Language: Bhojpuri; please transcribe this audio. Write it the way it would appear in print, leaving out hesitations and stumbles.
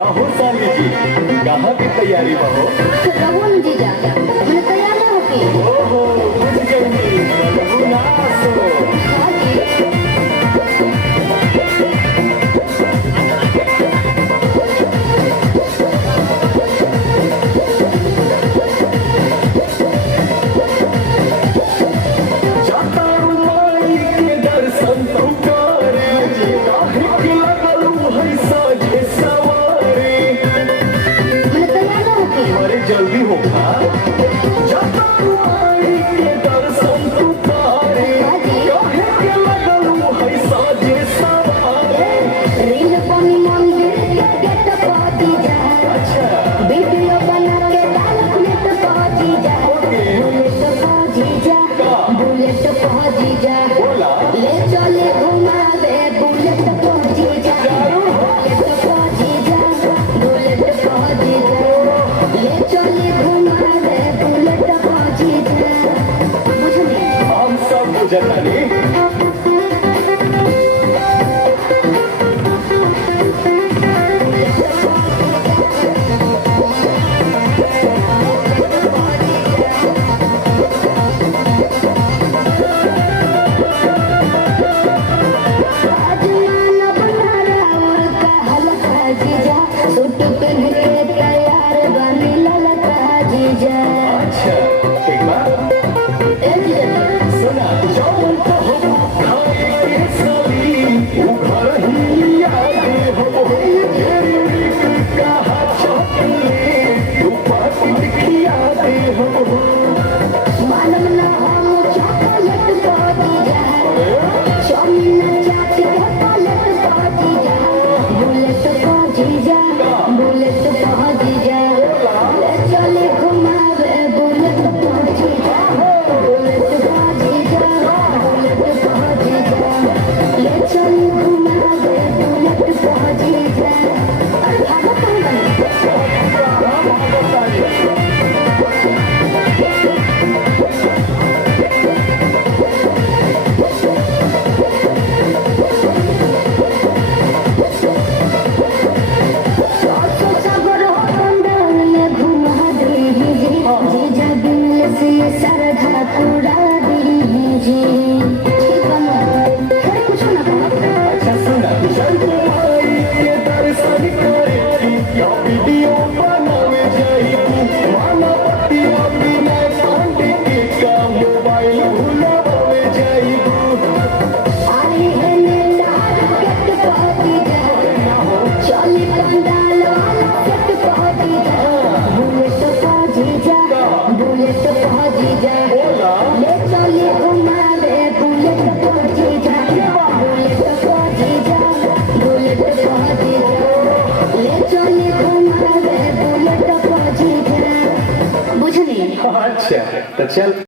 हो साली जी, कहाँ की तैयारी में हो? रघु न जीजा मैंने तैयार ना होती। ओहो, बुझ गई, रघुनाथ हो। हाँ जी। जाता रुमाई के दर्शन तो करे, काहे के लगलू है साझे सवारे। मैंने तैयार ना होती। अरे जल्दी हो खा। जाता रुमाई के दर्शन तो करे, काहे के लगलू है साझे सवारे। रील बनी मंदिर के गेट पर जीजा, अच्छा, वीडियो बना के डालत में तो पहुंच जीजा। बुलेट पर जीजा, बुलेट पर जीजा, बोला ले चले घुमावे बुलेट पर जीजा। बुलेट पर जीजा, बुलेट पर जीजा, ले चले घुमावे बुलेट पर जीजा। बुझली? हम सब बुझतानी। आज मानव नारावर का हल्का जीजा, सूट पहन के तैयार बनी ललका जीजा। अच्छा, एक बार ए जीजा, सुना, जौन कहबो खाए के साली, उ घर ही आए हो। ढेरी नीक कहा चॉकलेट, तू पाकिट खियाते हो। मानव ना हम चॉकलेट पा जीजा, चाउमीन चाट के पलट पा जीजा। बुलेट पा जीजा, बुलेट पा जीजा, ले चले घुमावे बुलेट पा जीजा। बुलेट पा जीजा, बुलेट पा जीजा, ले चले घुमावे बुलेट पा जीजा। अरे भागो कहाँ बनी? सासु सागर पंडाल में घुमा दीही जी, जीजा बिमल से सरधा पूरा दीही जी। ठीक बा ना? अरे कुछ ना कहो। अच्छा सुना, चल तुम्हारी के दर्शन करे, या वीडियो बनावे जाई। माना पतिया बिना कांटे के का मोबाइल भुलावे जाई। आई है नेटार केट पहुंची जा, चली पंडाल वाला केट पहुंची जा। बुलेट पहुंची जा, बुलेट पहुंची जा, ले चली घुमावे बुलेट पहुंची जा। बुलेट पहुंची जा, बुलेट पहुंची जा, ले चली घुमावे बुलेट पहुंची जा। बुझली? अच्छा, तो चल।